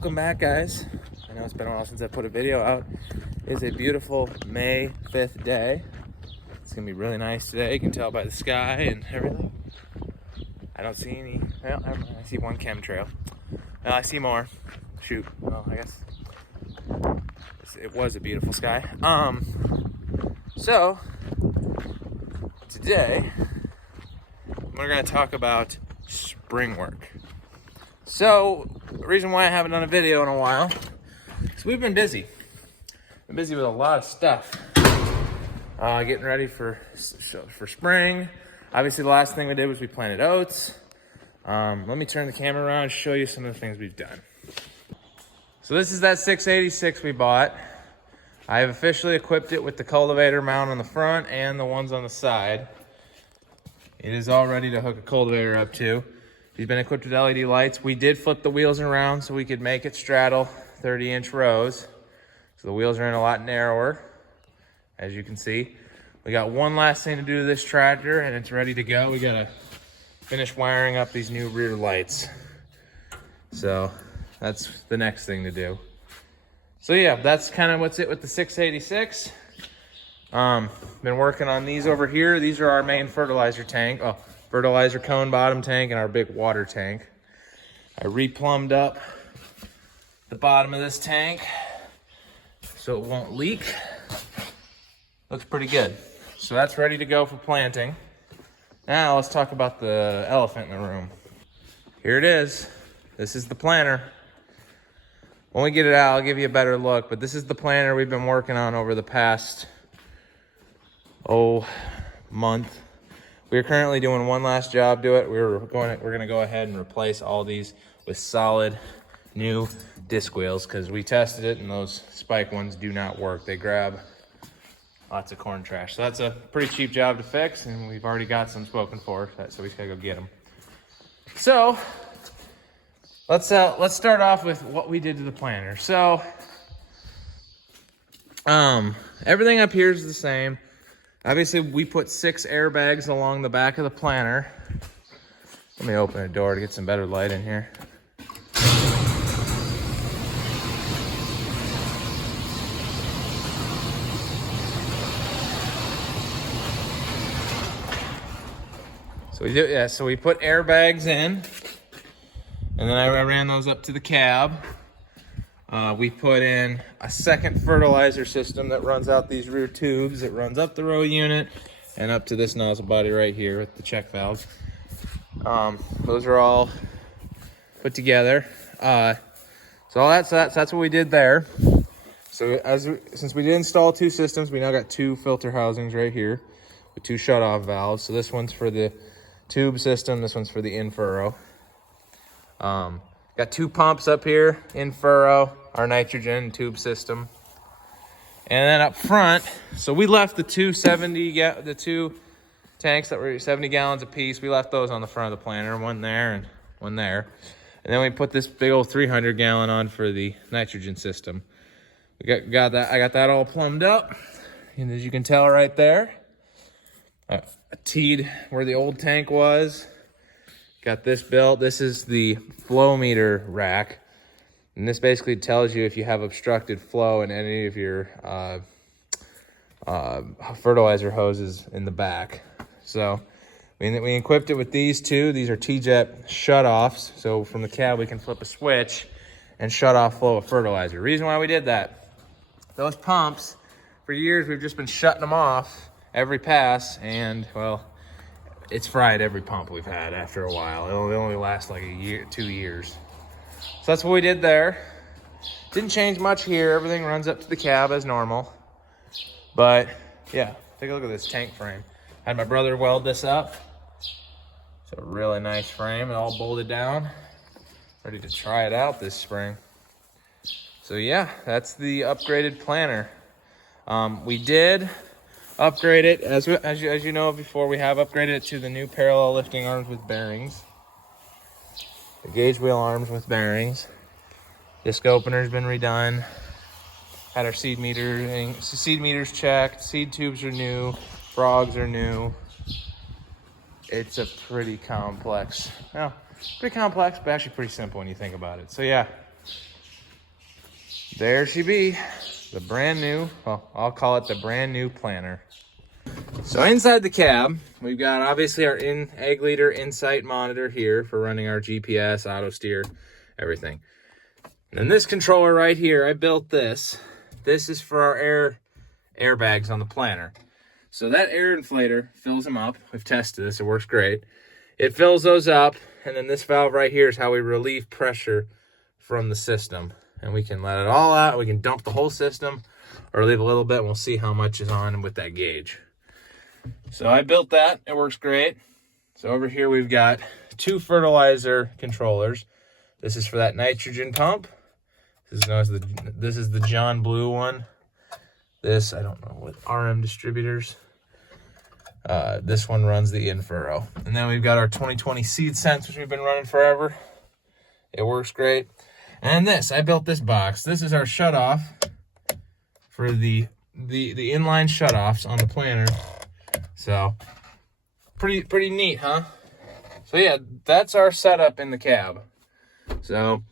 welcome back, guys. I know it's been a while since I put a video out. It's a beautiful May 5th day. It's gonna be really nice today. You can tell by the sky and everything. I don't see any, well, I see one chemtrail. Well, I see more. Shoot, well, I guess it was a beautiful sky. So today we're gonna talk about spring work. So the reason why I haven't done a video in a while is we've been busy. Been busy with a lot of stuff. Getting ready for spring. Obviously, the last thing we did was we planted oats. Let me turn the camera around and show you some of the things we've done. So this is that 686 we bought. I have officially equipped it with the cultivator mount on the front and the ones on the side. It is all ready to hook a cultivator up to. He's been equipped with LED lights. We did flip the wheels around so we could make it straddle 30-inch rows. So the wheels are in a lot narrower, as you can see. We got one last thing to do to this tractor and it's ready to go. We gotta finish wiring up these new rear lights. So that's the next thing to do. So yeah, that's kind of what's it with the 686. Been working on these over here. These are our main fertilizer tank. Oh, fertilizer cone bottom tank and our big water tank. I replumbed up the bottom of this tank so it won't leak. Looks pretty good. So that's ready to go for planting. Now let's talk about the elephant in the room. Here it is. This is the planter. When we get it out, I'll give you a better look, but this is the planter we've been working on over the past, month. We're currently doing one last job to it. We're gonna go ahead and replace all these with solid new disc wheels because we tested it and those spike ones do not work. They grab lots of corn trash. So that's a pretty cheap job to fix and we've already got some spoken for, so we just gotta go get them. So let's start off with what we did to the planter. So everything up here is the same. Obviously, we put 6 airbags along the back of the planter. Let me open a door to get some better light in here. So we put airbags in, and then I ran those up to the cab. We put in a second fertilizer system that runs out these rear tubes. It runs up the row unit and up to this nozzle body right here with the check valves. Those are all put together. So that's what we did there. So since we did install 2 systems, we now got 2 filter housings right here with 2 shutoff valves. So this one's for the tube system. This one's for the in-furrow. Got 2 pumps up here in furrow, our nitrogen tube system. And then up front, so we left the two tanks that were 70 gallons apiece. We left those on the front of the planter, one there and one there. And then we put this big old 300 gallon on for the nitrogen system. I got that all plumbed up. And as you can tell right there, I teed where the old tank was. Got this built. This is the flow meter rack. And this basically tells you if you have obstructed flow in any of your fertilizer hoses in the back. So we equipped it with these 2. These are T-Jet shutoffs. So from the cab, we can flip a switch and shut off flow of fertilizer. Reason why we did that, those pumps, for years, we've just been shutting them off every pass. And, well, it's fried every pump we've had after a while. They only last like a year, 2 years. So that's what we did there. Didn't change much here. Everything runs up to the cab as normal. But yeah, take a look at this tank frame. Had my brother weld this up. It's a really nice frame, and all bolted down. Ready to try it out this spring. So yeah, that's the upgraded planter. We did upgrade it, as you know before, we have upgraded it to the new parallel lifting arms with bearings. The gauge wheel arms with bearings. Disc opener's been redone. Had our seed meters checked. Seed tubes are new. Frogs are new. It's a pretty complex, but actually pretty simple when you think about it. So yeah, there she be, the brand new, well, I'll call it the brand new planter. So inside the cab, we've got obviously our Ag Leader Insight monitor here for running our GPS, auto steer, everything. And then this controller right here, I built this. This is for our airbags on the planter. So that air inflator fills them up. We've tested this, it works great. It fills those up, and then this valve right here is how we relieve pressure from the system. And we can let it all out, we can dump the whole system, or leave a little bit, and we'll see how much is on with that gauge. So I built that, it works great. So over here we've got 2 fertilizer controllers. This is for that nitrogen pump. This is the John Blue one. This, I don't know what, RM Distributors. This one runs the Infurrow. And then we've got our 2020 Seed Sense, which we've been running forever. It works great. And this, I built this box. This is our shutoff for the inline shutoffs on the planter. So, pretty neat, huh? So yeah, that's our setup in the cab. So,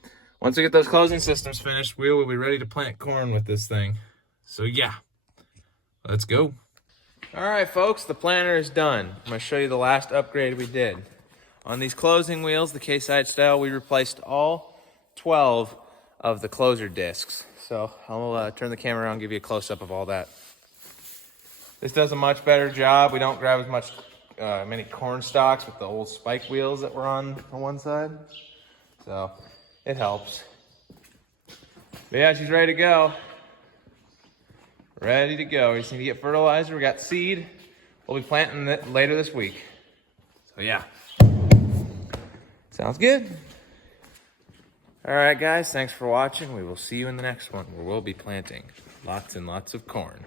once we get those closing systems finished, we will be ready to plant corn with this thing. So yeah, let's go. All right, folks, the planter is done. I'm gonna show you the last upgrade we did. On these closing wheels, the K-Side style, we replaced all 12 of the closer discs. So I'll turn the camera around and give you a close-up of all that. This does a much better job. We don't grab as many corn stalks with the old spike wheels that were on one side. So it helps. But yeah, she's ready to go. Ready to go. We just need to get fertilizer. We got seed. We'll be planting it later this week. So yeah. Sounds good. All right, guys. Thanks for watching. We will see you in the next one where we'll be planting lots and lots of corn.